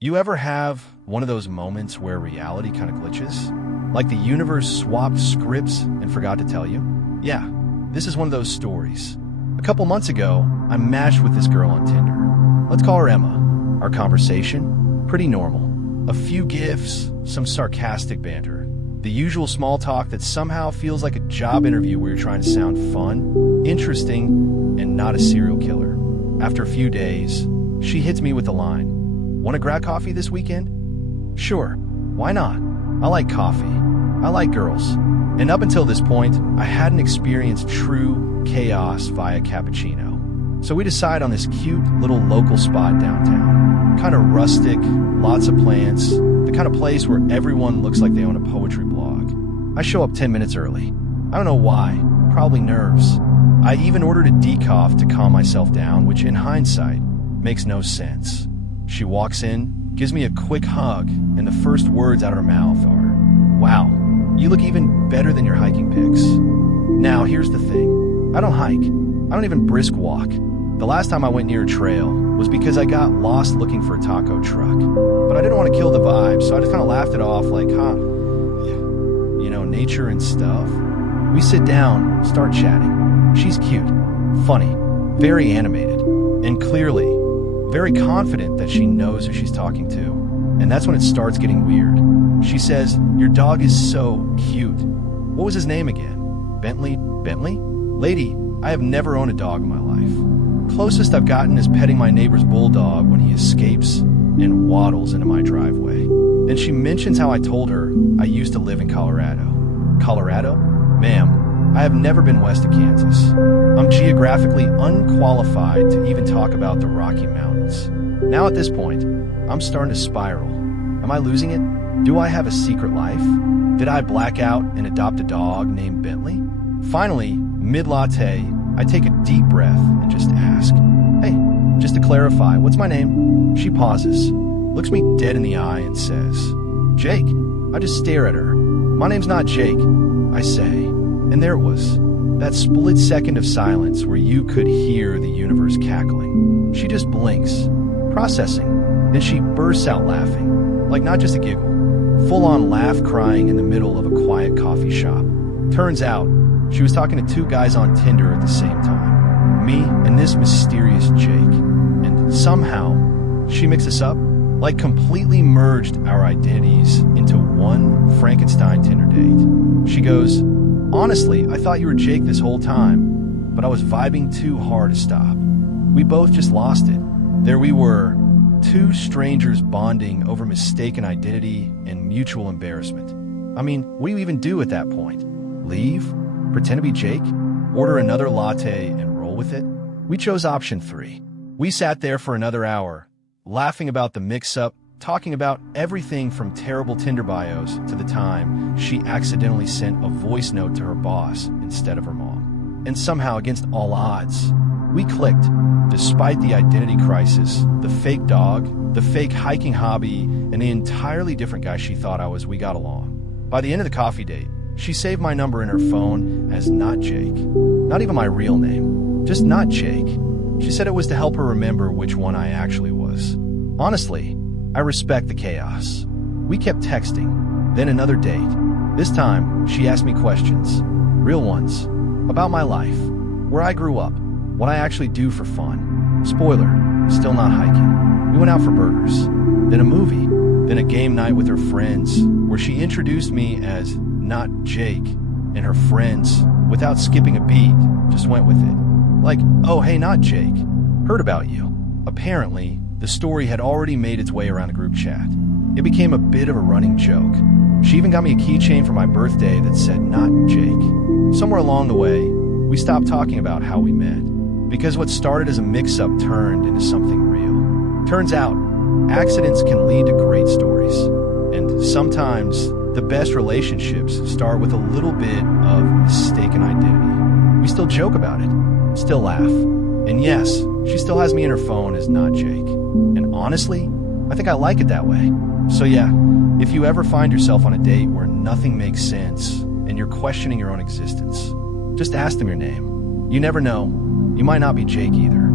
You ever have one of those moments where reality kind of glitches? Like the universe swapped scripts and forgot to tell you? Yeah, this is one of those stories. A couple months ago, I matched with this girl on Tinder. Let's call her Emma. Our conversation? Pretty normal. A few gifs, some sarcastic banter. The usual small talk that somehow feels like a job interview where you're trying to sound fun, interesting, and not a serial killer. After a few days, she hits me with the line, "Want to grab coffee this weekend?" Sure, why not? I like coffee. I like girls. And up until this point, I hadn't experienced true chaos via cappuccino. So we decide on this cute little local spot downtown. Kind of rustic, lots of plants, the kind of place where everyone looks like they own a poetry blog. I show up 10 minutes early. I don't know why, probably nerves. I even ordered a decaf to calm myself down, which in hindsight makes no sense. She walks in, gives me a quick hug, and the first words out of her mouth are, "Wow, you look even better than your hiking pics." Now, here's the thing. I don't hike. I don't even brisk walk. The last time I went near a trail was because I got lost looking for a taco truck. But I didn't want to kill the vibe, so I just kind of laughed it off like, nature and stuff. We sit down, start chatting. She's cute, funny, very animated, and clearly very confident that she knows who she's talking to. And that's when it starts getting weird. She says, "Your dog is so cute." What was his name again? Bentley? Lady, I have never owned a dog in my life. Closest I've gotten is petting my neighbor's bulldog when he escapes and waddles into my driveway. Then she mentions how I told her I used to live in Colorado. Colorado? Ma'am, I have never been west of Kansas. I'm geographically unqualified to even talk about the Rocky Mountains. Now at this point, I'm starting to spiral. Am I losing it? Do I have a secret life? Did I black out and adopt a dog named Bentley? Finally, mid-latte, I take a deep breath and just ask, "Hey, just to clarify, what's my name?" She pauses, looks me dead in the eye and says, "Jake." I just stare at her. "My name's not Jake," I say. And there it was, that split second of silence where you could hear the universe cackling. She just blinks, processing. Then she bursts out laughing, like not just a giggle, full-on laugh crying in the middle of a quiet coffee shop. Turns out, she was talking to two guys on Tinder at the same time, me and this mysterious Jake. And somehow, she mixed us up, like completely merged our identities into one Frankenstein Tinder date. She goes, "Honestly, I thought you were Jake this whole time, but I was vibing too hard to stop." We both just lost it. There we were, two strangers bonding over mistaken identity and mutual embarrassment. I mean, what do you even do at that point? Leave? Pretend to be Jake? Order another latte and roll with it? We chose option 3. We sat there for another hour, laughing about the mix-up, talking about everything from terrible Tinder bios to the time she accidentally sent a voice note to her boss instead of her mom. And somehow, against all odds, we clicked. Despite the identity crisis, the fake dog, the fake hiking hobby, and the entirely different guy she thought I was, we got along. By the end of the coffee date, she saved my number in her phone as not Jake. Not even my real name, just not Jake. She said it was to help her remember which one I actually was. Honestly, I respect the chaos. We kept texting, then another date. This time, she asked me questions, real ones, about my life, where I grew up, what I actually do for fun. Spoiler, still not hiking. We went out for burgers, then a movie, then a game night with her friends, where she introduced me as not Jake, and her friends, without skipping a beat, just went with it. Like, "Oh, hey, not Jake. Heard about you." Apparently, the story had already made its way around a group chat. It became a bit of a running joke. She even got me a keychain for my birthday that said not Jake. Somewhere along the way, we stopped talking about how we met, because what started as a mix-up turned into something real. Turns out, accidents can lead to great stories. And sometimes, the best relationships start with a little bit of mistaken identity. We still joke about it, still laugh. And yes, she still has me in her phone as not Jake. And honestly, I think I like it that way. So yeah, if you ever find yourself on a date where nothing makes sense and you're questioning your own existence, just ask them your name. You never know, you might not be Jake either.